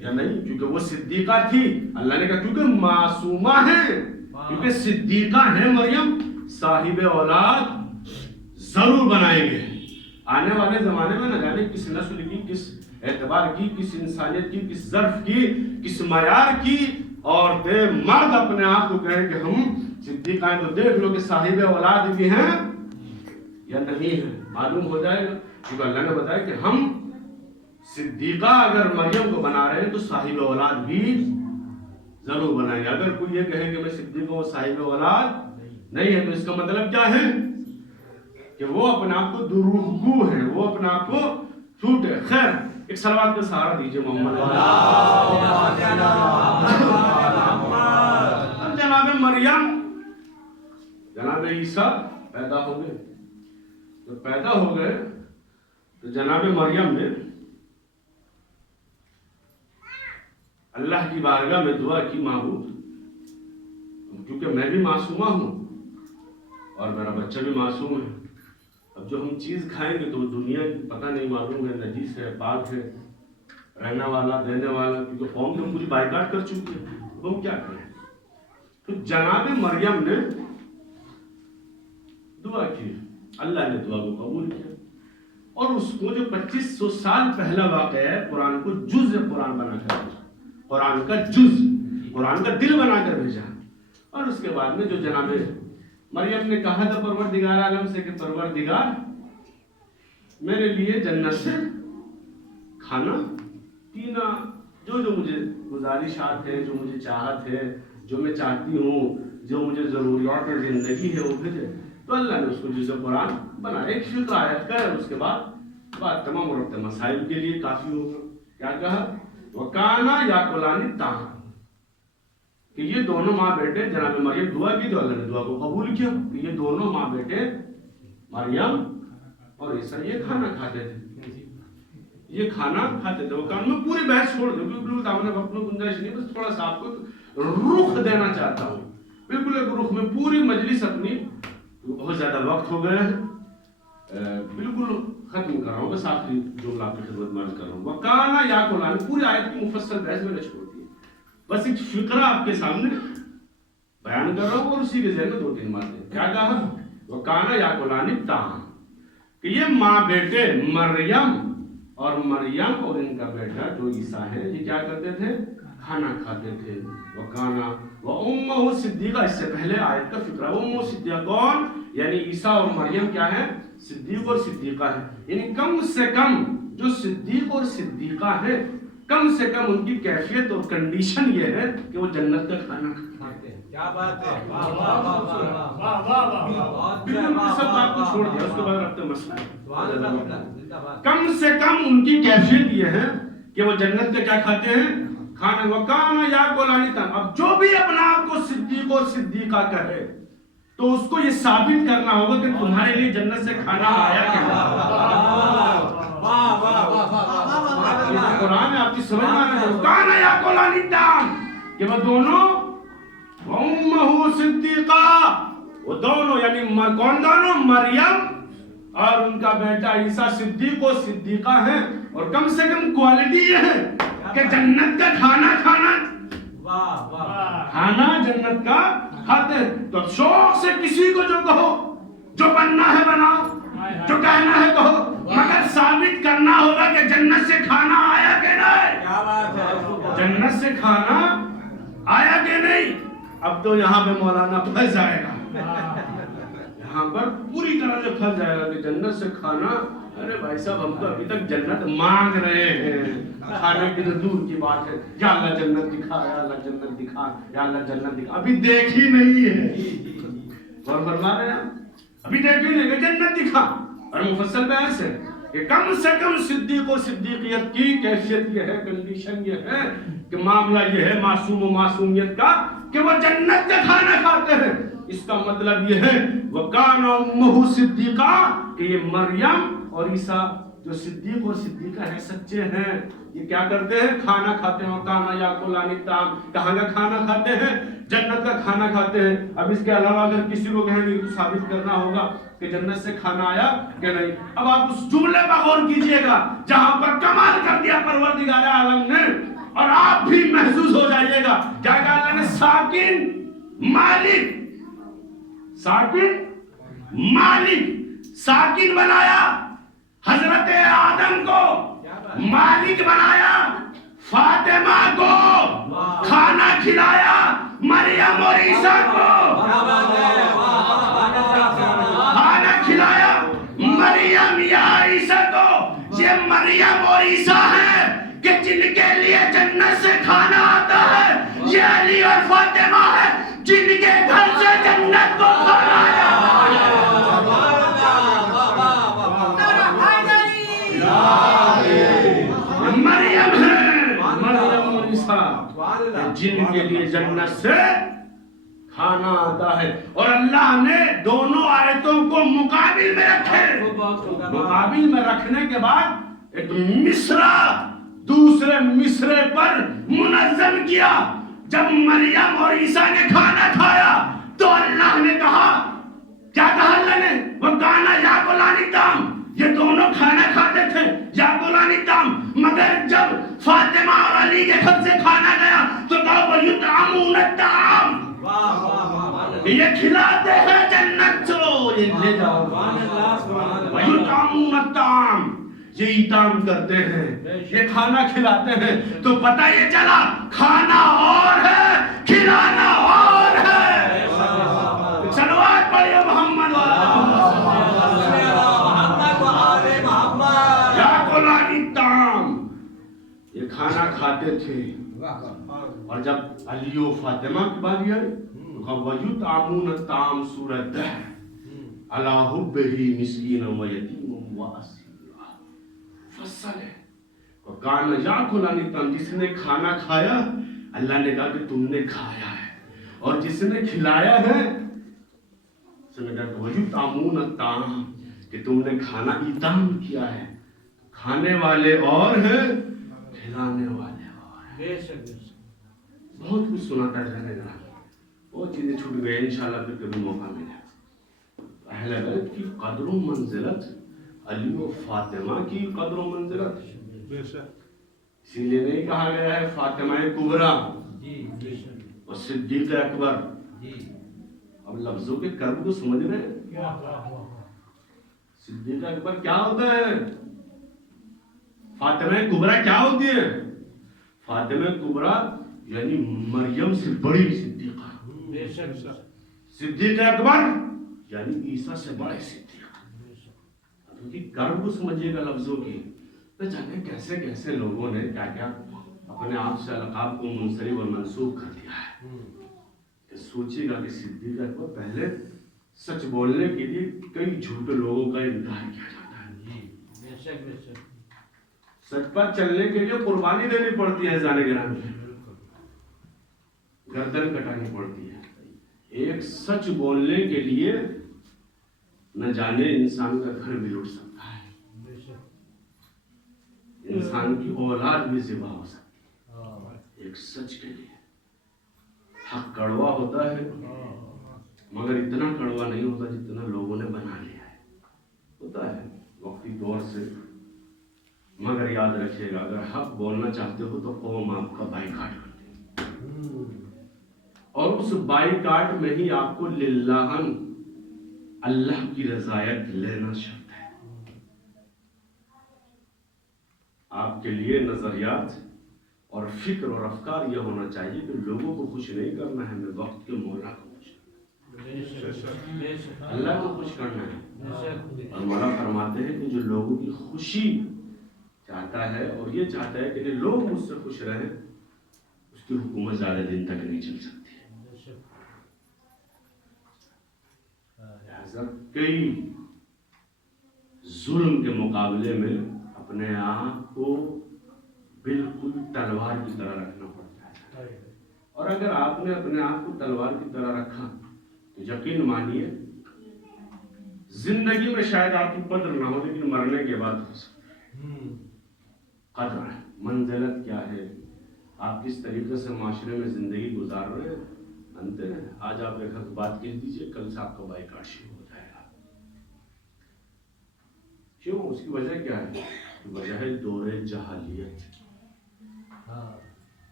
یا نہیں. کیونکہ وہ صدیقہ تھی، اللہ نے کہا کیونکہ معصومہ ہے، کیونکہ صدیقہ ہے مریم، صاحب اولاد ضرور بنائیں گے. آنے والے زمانے میں نہ جانے کس نسل کی، کس اعتبار کی، کس انسانیت کی، کس ظرف کی، کس معیار کی عورتیں مرد اپنے آپ کو کہیں کہ ہم صدیقہ ہیں تو دیکھ لو کہ صاحب اولاد بھی ہیں یا نہیں ہے، معلوم ہو جائے گا. کیونکہ اللہ نے بتایا کہ ہم صدیقہ اگر مریم کو بنا رہے ہیں تو صاحب اولاد بھی ضرور بنائیں گے. اگر کوئی یہ کہے کہ میں صدیقہ ہوں صاحب اولاد نہیں ہے تو اس کا مطلب کیا ہے کہ وہ اپنے آپ کو دروغگو ہے، وہ اپنے آپ کو جھوٹ ہے. خیر ایک صلوات کا سہارا دیجئے محمد. جناب مریم، جناب عیسیٰ پیدا ہو گئے. جب پیدا ہو گئے تو جناب مریم نے اللہ کی بارگاہ میں دعا کی، معبود کیونکہ میں بھی معصومہ ہوں اور میرا بچہ بھی معصوم ہے، اب جو ہم چیز کھائیں گے تو دنیا کی پتہ نہیں معلوم ہے نجیس ہے پاک ہے، رہنے والا دینے والا، کیونکہ قوم تو پوری بائیکاٹ کر چکی ہے، ہم کیا کریں. تو جناب مریم نے دعا کی، اللہ نے دعا کو قبول کیا اور اس کو جو 2500 سال پہلا واقعہ ہے قرآن کو جز قرآن بنا کر بھیجا، قرآن کا جز، قرآن کا دل بنا کر بھیجا. اور اس کے بعد میں جو جناب مریم نے کہا تھا پروردگار عالم سے کہ پروردگار میرے لیے جنت سے کھانا پینا، جو مجھے گزارشات ہے، جو مجھے چاہت ہے، جو میں چاہتی ہوں، جو مجھے ضروریات زندگی ہے وہ بھیجے. تو اللہ نے اس کو جزء قرآن بنا ایک فقہ آیت کا ہے. اس کے بعد تمام ربط مسائل کے لیے کافی ہوگا. کیا کہا؟ وَكَانَا يَأْكُلَانِ الطَّعَامَ، کہ یہ دونوں ماں بیٹے، جناب مریم دعا کی تو اللہ نے دعا کو قبول کیا کہ یہ دونوں ماں بیٹے مریم اور عیسیٰ یہ کھانا کھاتے تھے، یہ کھانا کھاتے تھے. وہ کام میں پوری بحث چھوڑ دوں کیونکہ بالکل دامن وقت میں گنجائش نہیں، بس تھوڑا سا آپ کو رخ دینا چاہتا ہوں، بالکل ایک رخ میں پوری مجلس اپنی، بہت زیادہ وقت ہو گیا ہے، بالکل ختم کر رہا ہوں، بس آخری جملہ آپ کی خدمت میں عرض کر رہا ہوں. وَكَانَا يَأْكُلَانِ، پوری آیت کی مفصل بحث میں نے چھوڑ دی، بس ایک فقرہ آپ کے سامنے بیان کر رہا ہوں اور اسی کے ذہن میں 2-3 باتیں. کیا کہا؟ وَكَانَا يَأْكُلَانِ الطَّعَامَ، کہ یہ ماں بیٹے مریم اور مریم اور ان کا بیٹا جو عیسیٰ ہے یہ کیا کرتے تھے؟ کھانا کھاتے تھے. وَكَانَا وَأُمُّهُ صدیقہ، اس سے پہلے آیت کا فقرہ. أُمُّهُ صدیقہ کون؟ یعنی عیسیٰ اور مریم کیا ہے؟ صدیق اور صدیقہ ہے. یعنی کم سے کم جو صدیق اور صدیقہ ہے، کم سے کم ان کی کیفیت اور کنڈیشن یہ ہے کہ وہ جنت کا کھانا کھاتے ہیں. کیا بات ہے، واہ واہ واہ واہ واہ. بالکل سب بات کو چھوڑ دیا، اس کے بعد ربط مسئلہ. کم سے کم ان کی کیفیت یہ ہے کہ وہ جنت کا کیا کھاتے ہیں؟ کھانا. وَكَانَا يَأْكُلَانِ الطَّعَامَ، اب جو بھی اپنا آپ کو صدیق اور صدیقہ کہے تو اس کو یہ ثابت کرنا ہوگا کہ تمہارے لیے جنت سے کھانا آیا کہ قرآن آپ کی سمجھ میں آ رہا ہے. وَكَانَا يَأْكُلَانِ الطَّعَامَ، کہ وہ دونوں وَأُمُّهُ صدیقہ، وہ دونوں یعنی کون دونوں؟ مریم اور ان کا بیٹا عیسیٰ صدیق و صدیقہ ہیں. اور کم سے کم کوالٹی یہ ہے کہ جنت کا کھانا کھانا، کھانا جنت کا کھاتے ہیں. تو شوق سے کسی کو جو کہو، جو بننا ہے بناؤ، جو کہنا ہے کہو، مگر ثابت کرنا ہوگا کہ جنت سے کھانا آیا کہ نہیں، جنت سے کھانا آیا کہ نہیں. اب تو یہاں پہ مولانا پھنس جائے گا، یہاں پر پوری طرح سے پھنس جائے گا کہ جنت سے کھانا. ارے بھائی صاحب ہم تو ابھی تک جنت مانگ رہے ہیں، کھانے کی تو دور کی بات ہے. یا اللہ جنت دکھا، یا اللہ جنت دکھا، یا اللہ جنت دکھا، ابھی دیکھی نہیں ہے. اور فرما رہے ہیں ابھی دیکھی نہیں کہ جنت دکھا. اور مفصل بیان سے کہ کم سے کم صدیق و صدیقیت کی کیفیت یہ ہے، کنڈیشن یہ ہے کہ معاملہ یہ ہے معصوم و معصومیت کا کہ وہ جنت کا کھانا کھاتے ہیں۔ اس کا مطلب یہ ہے وَكَانَ أُمُّهُ صِدِّيقًا کہ یہ مریم اور عیسیٰ جو صدیق اور صدیقہ ہیں سچے ہیں، یہ کیا کرتے ہیں؟ کھانا کھاتے ہیں۔ وَكَانَ يَأْكُلَانِ الطَّعَامَ کہاں کا کھانا کھاتے ہیں؟ جنت کا کھانا کھاتے ہیں۔ اب اس کے علاوہ اگر کسی کو کہیں گے تو ثابت کرنا ہوگا کہ جنت سے کھانا آیا کہ نہیں۔ اب آپ اس جملے پر غور کیجئے گا جہاں پر کمال کر دیا پروردگار عالم نے، اور آپ بھی محسوس ہو جائیے گا کیا کہ اللہ نے ساکن مالک ساکن بنایا، حضرت آدم کو مالک بنایا، فاطمہ کو کھانا کھلایا، مریم اور عیسیٰ کو کھانا کھلایا، مریم یا عیسیٰ کو۔ یہ مریم اور عیسیٰ ہیں کہ جن کے لیے جنت سے کھانا آتا ہے، یہ علی اور فاطمہ ہے جن کے گھر سے جنت کو کھانا آیا۔ مریم ہے، مریم اور عیسیٰ جن کے لیے جنت سے کھانا آتا ہے۔ اور اللہ نے دونوں آیتوں کو مقابل میں رکھے، مقابل میں رکھنے کے بعد ایک مصرع دوسرے مصرے پر منظم کیا۔ جب مریم اور عیسیٰ نے کھانا کھایا تو اللہ نے کہا، کیا کہا اللہ نے؟ وَكَانَ يَأْكُلَانِ الطَّعَامَ یہ دونوں کھانا کھاتے تھے، یاکلان الطعام، مگر جب فاطمہ اور علی کے گھر سے کھانا گیا تو کہا وَيُطْعِمُونَ الطَّعَامَ یہ کھلاتے ہیں جنت کو، یہ لے جاؤ۔ وَيُطْعِمُونَ الطَّعَامَ یہ اطعام کرتے ہیں، یہ کھانا کھلاتے ہیں۔ تو پتہ یہ چلا کھانا اور ہے، کھلانا اور ہے۔ صلوات پڑھیے محمد یہ کھانا کھاتے تھے۔ اور جب علی و فاطمہ کی باری آئی تو کہا وَيُطْعِمُونَ الطَّعَامَ سورہ دہر عَلَىٰ حُبِّهِ مِسْكِینًا وَیَتِیمًا وَأَسِیرًا فصل ہے۔ وَكَانَ يَأْكُلَانِ الطَّعَامَ جس نے کھانا کھایا اللہ نے کہا کہ تم نے کھایا ہے، اور جس نے کھلایا ہے اس نے کہا کہ وَيُطْعِمُونَ الطَّعَامَ کہ تم نے کھانا اطعام کیا ہے۔ کھانے والے اور ہیں، کھلانے والے اور ہیں۔ بہت کچھ سناتا ہے جانے گا، وہ چیزیں چھوٹ گئے، انشاءاللہ پھر کبھی موقع ملے۔ اہل بیت کی قدر و منزلت، علی و فاطمہ کی قدر و منزلت، اسی لیے نہیں کہا گیا ہے فاطمہ کبریٰ اور صدیق اکبر۔ اب لفظوں کے کرب کو سمجھ رہے ہیں؟ صدیق اکبر کیا ہوتا ہے؟ فاطمہ کبریٰ کیا ہوتی ہے؟ فاطمہ کبریٰ یعنی مریم سے بڑی صدیقہ، صدیق اکبر یعنی عیسیٰ سے بڑے صدیق۔ اب ان کی کرب کو سمجھیے گا لفظوں کی، نہ جانے کیسے کیسے لوگوں نے کیا کیا اپنے آپ سے القاب کو منصرف اور منسوخ کر دیا ہے۔ سوچیے گا کہ صدیق اکبر پہلے سچ بولنے کے لیے کئی جھوٹے لوگوں کا انکار کیا جاتا ہے، سچ پر چلنے کے لیے قربانی دینی پڑتی ہے، جانے گرامی گردن کٹانی پڑتی ہے۔ ایک سچ بولنے کے لیے نہ جانے انسان کا گھر بھی لٹ سکتا ہے، انسان کی اولاد بھی ذبح ہو سکتی ہے ایک سچ کے لیے۔ حق کڑوا ہوتا ہے مگر اتنا کڑوا نہیں ہوتا جتنا لوگوں نے بنا لیا ہے، ہوتا ہے وقتی طور سے۔ مگر یاد رکھیے گا اگر حق بولنا چاہتے ہو تو قوم آپ کا بائیکاٹ کرتی ہے، اور اس بائیکاٹ میں ہی آپ کو للہن اللہ کی رضایت لینا شرط ہے۔ آپ کے لیے نظریات اور فکر اور افکار یہ ہونا چاہیے کہ لوگوں کو خوش نہیں کرنا ہے، ہمیں وقت کے مولا کو خوش کرنا ہے، اللہ کو خوش کرنا ہے۔ اور مولا فرماتے ہیں کہ جو لوگوں کی خوشی چاہتا ہے اور یہ چاہتا ہے کہ لوگ مجھ سے خوش رہیں، اس کی حکومت زیادہ دن تک نہیں چل سکتی ہے۔ لہذا کئی ظلم کے مقابلے میں اپنے آپ کو بالکل تلوار کی طرح رکھنا پڑتا ہے. اور اگر آپ نے اپنے آپ کو تلوار کی طرح رکھا تو یقین مانیے زندگی میں شاید آپ کی قدر نہ ہو لیکن مرنے کے بعد ہو سکتی. قدر ہے، منزلت کیا ہے، آپ کس طریقے سے معاشرے میں زندگی گزار رہے ہیں. مانتے ہیں آج آپ ایک حق بات کہہ دیجئے، کل سے آپ کا بائیکاٹ شروع ہو جائے گا. کیوں؟ اس کی وجہ کیا ہے؟ وجہ ہے دور جہالیت،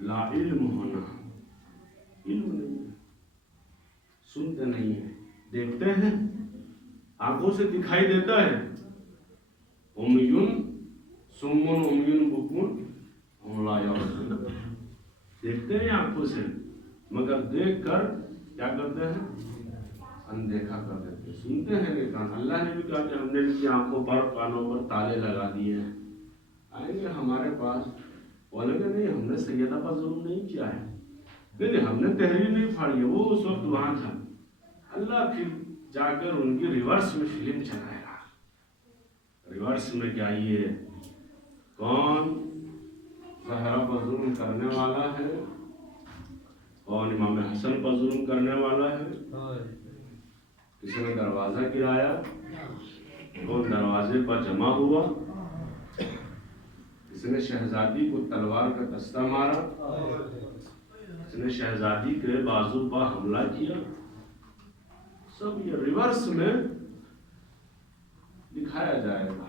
لا علم ہونا. علم نہیں ہے، سنتے نہیں ہیں، دیکھتے ہیں، آنکھوں سے دکھائی دیتا ہے. امیون سمون امیون بکون ہم لا یعلمون. دیکھتے ہیں آنکھوں سے مگر دیکھ کر کیا کرتے ہیں؟ اندیکھا کر دیتے ہیں. سنتے ہیں لیکن اللہ نے بھی کہا کہ ہم نے ان کی آنکھوں پر کانوں پر تالے لگا دیے ہیں. آئیں گے ہمارے پاس بولیں گے نہیں ہم نے سیدہ پر ظلم نہیں کیا ہے، نہیں ہم نے تحریر نہیں پھاڑی ہے، وہ اس وقت وہاں تھا. اللہ پھر جا کر ان کی ریورس میں فلم چلائے گا. ریورس میں کیا یہ کون زہرا پر ظلم کرنے والا ہے، کون امام حسن پر ظلم کرنے والا ہے. کسی نے دروازہ گرایا، کون دروازے پر جمع ہوا، کسی نے شہزادی کو تلوار کا دستہ مارا، کسی نے شہزادی کے بازو پر حملہ کیا. سب یہ ریورس میں دکھایا جائے گا.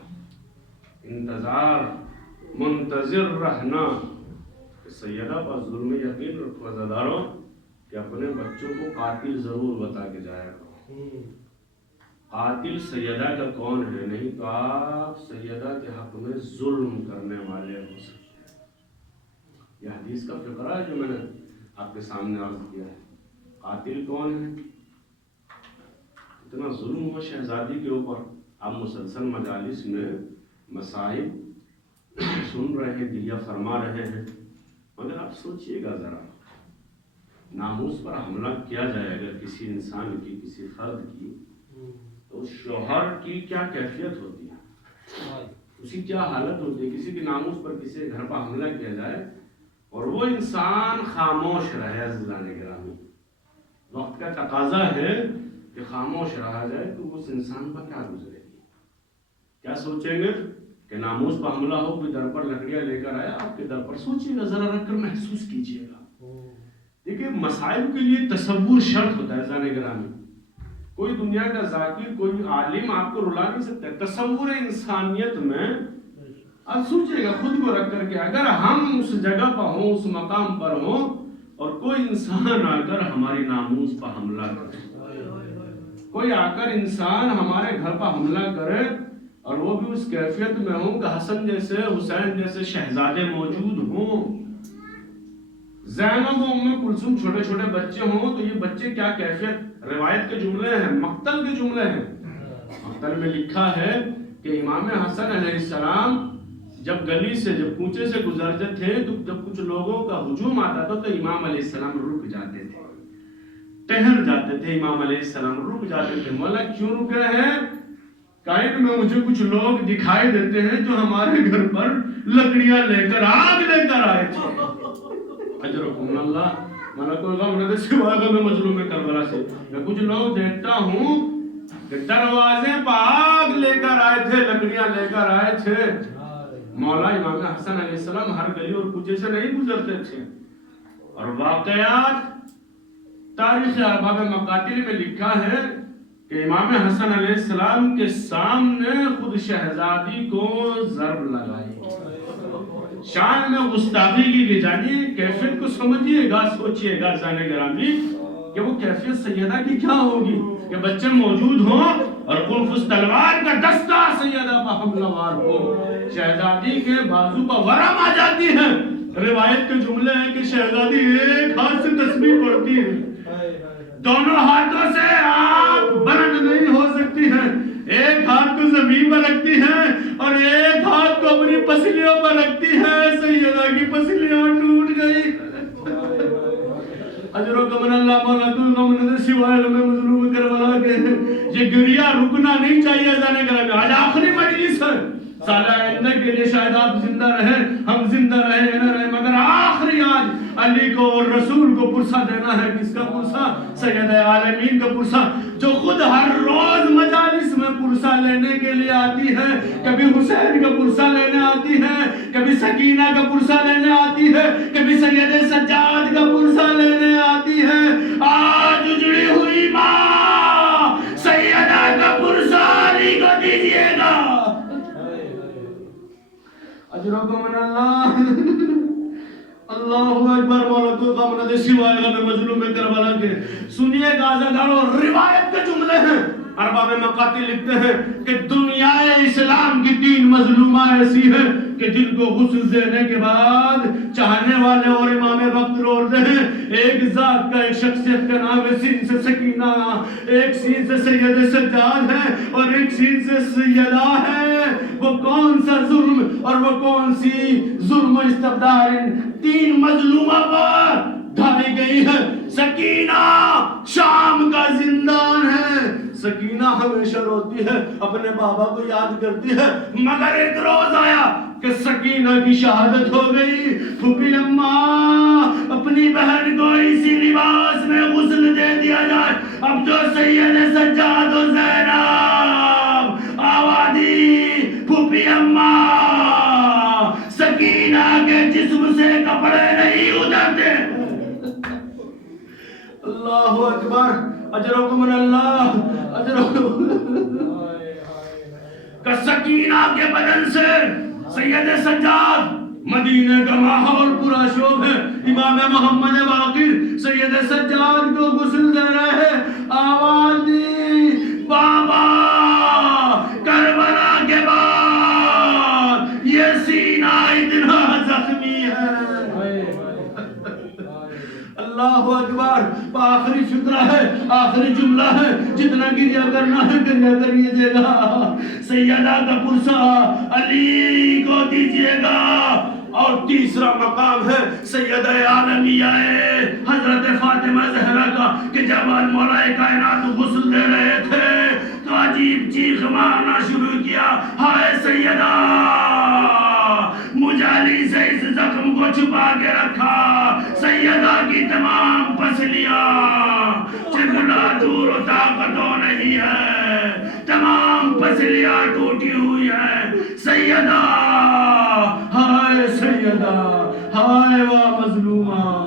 انتظار منتظر رہنا کہ سیدہ پر ظلم. یقین رکھو عزاداروں کہ اپنے بچوں کو قاتل ضرور بتا کے جایا کرو. قاتل سیدہ کا کون ہے؟ نہیں تو آپ سیدہ کے حق میں ظلم کرنے والے ہو سکتے ہیں. یہ حدیث کا فقرہ ہے جو میں نے آپ کے سامنے عرض کیا ہے. قاتل کون ہے؟ اتنا ظلم ہوا شہزادی کے اوپر. آپ مسلسل مجالس میں مصائب سن رہے ہیں، دیا فرما رہے ہیں، مگر آپ سوچئے گا ذرا، ناموس پر حملہ کیا جائے اگر کسی انسان کی، کسی فرد کی، تو اس شوہر کی کیا کیفیت ہوتی ہے، اس کی کیا حالت ہوتی ہے. کسی کی ناموس پر کسی گھر پر حملہ کیا جائے اور وہ انسان خاموش رہے. عزیزان گرامی، وقت کا تقاضا ہے کہ خاموش رہا جائے تو اس انسان پر کیا گزرے گی، کیا سوچیں گے کہ ناموس پر حملہ ہو، کوئی در پر لکڑیاں لے کر آیا آپ کے در پر. سوچیے گا ذرا، رکھ کر محسوس کیجیے گا. دیکھیے مسائل کے لیے تصور شرط ہوتا ہے. عزیزان گرامی، کوئی دنیا کا ذاکر، کوئی عالم آپ کو رلا نہیں سکتا. تصور انسانیت میں آپ سوچیے گا خود کو رکھ کر کے، اگر ہم اس جگہ پر ہوں، اس مقام پر ہوں اور کوئی انسان آ کر ہماری ناموس پر حملہ کرے، کوئی آ کر انسان ہمارے گھر پر حملہ کرے اور وہ بھی اس کیفیت میں ہوں کہ حسن جیسے، حسین جیسے شہزادے موجود ہوں، زینب و ام کلثوم چھوٹے چھوٹے بچے ہوں، تو یہ بچے کیا کیفیت. روایت کے جملے ہیں، مقتل کے جملے ہیں. مقتل میں لکھا ہے کہ امام حسن علیہ السلام جب گلی سے، جب کوچے سے گزرتے تھے تو جب کچھ لوگوں کا ہجوم آتا تھا تو امام علیہ السلام رک جاتے تھے، ٹہر جاتے تھے. امام علیہ السلام رک جاتے تھے. مولا کیوں رکے ہیں؟ کائن میں مجھے کچھ لوگ دکھائی دیتے ہیں جو ہمارے گھر پر لکڑیاں لے کر، آگ لے کر آئے تھے. اجرکم اللہ. مولا کوئی غم نہ دے سوائے غم مظلوم کربلا سے. میں کچھ لوگ دیکھتا ہوں کہ دروازے پر آگ لے کر آئے تھے، لکڑیاں لے کر آئے تھے. مولا امام حسن علیہ السلام ہر گلی اور کوچے سے نہیں گزرتے تھے. اور واقعات تاریخ ارباب مقاتل میں لکھا ہے کہ امام حسن علیہ السلام کے سامنے خود شہزادی کو ضرب لگائی. شان میں گستاخی کی جانی. کیفیت کو سمجھیے گا، سوچیے گا زانے گرامی کہ وہ کیفیت سیدہ کی کیا ہوگی کہ بچے موجود ہوں اور قلفس تلوار کا دستہ سیدہ پر حملہ وار ہو، شہزادی کے بازو پر ورم آ جاتی ہے. روایت کے جملے ہیں کہ شہزادی ایک ہاتھ سے تسبیح پڑھتی ہے، دونوں ہاتھوں سے آپ بلند نہیں ہو سکتی ہیں. ایک ہاتھ کو زمین پر رکھتی ہے اور ایک ہاتھ کو اپنی پسلیوں پر رکھتی ہے. سیدہ کی پسلیاں ٹوٹ گئی. اجر و کمن اللہ مولا کوئی غم نہ دے سوائے غم مظلوم کربلا کے. یہ گریہ رکنا نہیں چاہیے جانے کا. آج آخری مجلس ہے, سالہ آئندہ کے لیے شاید آپ زندہ رہیں, ہم زندہ رہیں نہ رہیں, مگر آخری آج علی کو اور رسول کو پرسہ دینا ہے. کس کا پرسہ؟ سید عالمین کا پرسہ, جو خود ہر روز مجالس میں پرسہ لینے کے لیے آتی ہے. کبھی حسین کا پرسہ لینے آتی ہے, کبھی سکینہ کا پرسہ لینے آتی ہے, کبھی سید سجاد کا پرسہ لینے آتی ہے. آج اجڑی ہوئی ماں سیدہ کا پرسہ علی کو دیجئے گا. اجرکم من اللہ. اللہ اکبر. مولا کو قامنہ سوائے غم مظلوم کربلا کے. سنیے گازداروں, روایت کے جملے ہیں. ارباب مقاتی لکھتے ہیں کہ دنیا اسلام کی 3 مظلومہ ایسی ہیں کہ جن کو غسل دینے کے بعد چاہنے والے اور امام وقت روتے ہیں. ایک ذات کا, ایک شخصیت کا نام ہے سین سے سکینہ, ایک سین سے سید سجاد ہے, اور ایک سین سے سیدہ ہے. وہ کون سا ظلم اور وہ کون سی ظلم و استبداد ان 3 مظلومہ پر ڈھائی گئی ہے. سکینہ شام کا زندان ہے. سکینہ ہمیشہ روتی ہے, اپنے بابا کو یاد کرتی ہے, مگر ایک روز آیا کہ سکینہ کی شہادت ہو گئی. پھوپھی اماں اپنی بہن کو اسی لباس میں غسل دے دیا جائے. اب جو سید سجاد و زینب آوادی پھوپھی اماں سکینہ کے جسم سے کپڑے نہیں اترتے. اللہ اکبر. اجرکم من اللہ. کہ سکینہ کے بدن سے سید سجاد, مدینہ کا ماحول پورا شوب ہے. امام محمد باقر سید سجاد کو غسل دے رہے ہیں. آواز دی بابا کربلا کے بعد یہ سینہ اتنا زخمی ہے. اللہ اکبر. آخری فکرہ ہے, آخری جملہ ہے, جتنا گریہ کرنا ہے گریہ کریے گا. سیدہ کا پرسہ علی کو دیجئے گا. اور تیسرا مقام ہے سیدہ عالمیہ حضرت فاطمہ زہرا کا, کہ جب مولا کائنات غسل دے رہے تھے تو عجیب چیخ مارنا شروع کیا, ہائے سیدہ مجھے علی سے اس زخم کو چھپا کے رکھا. سیدہ کی تمام پسلیاں چگلا دور و طاقتوں نہیں ہے, تمام پسلیاں ٹوٹی ہوئی ہیں. سیدہ ہائے سیدہ, ہائے وا مظلومہ.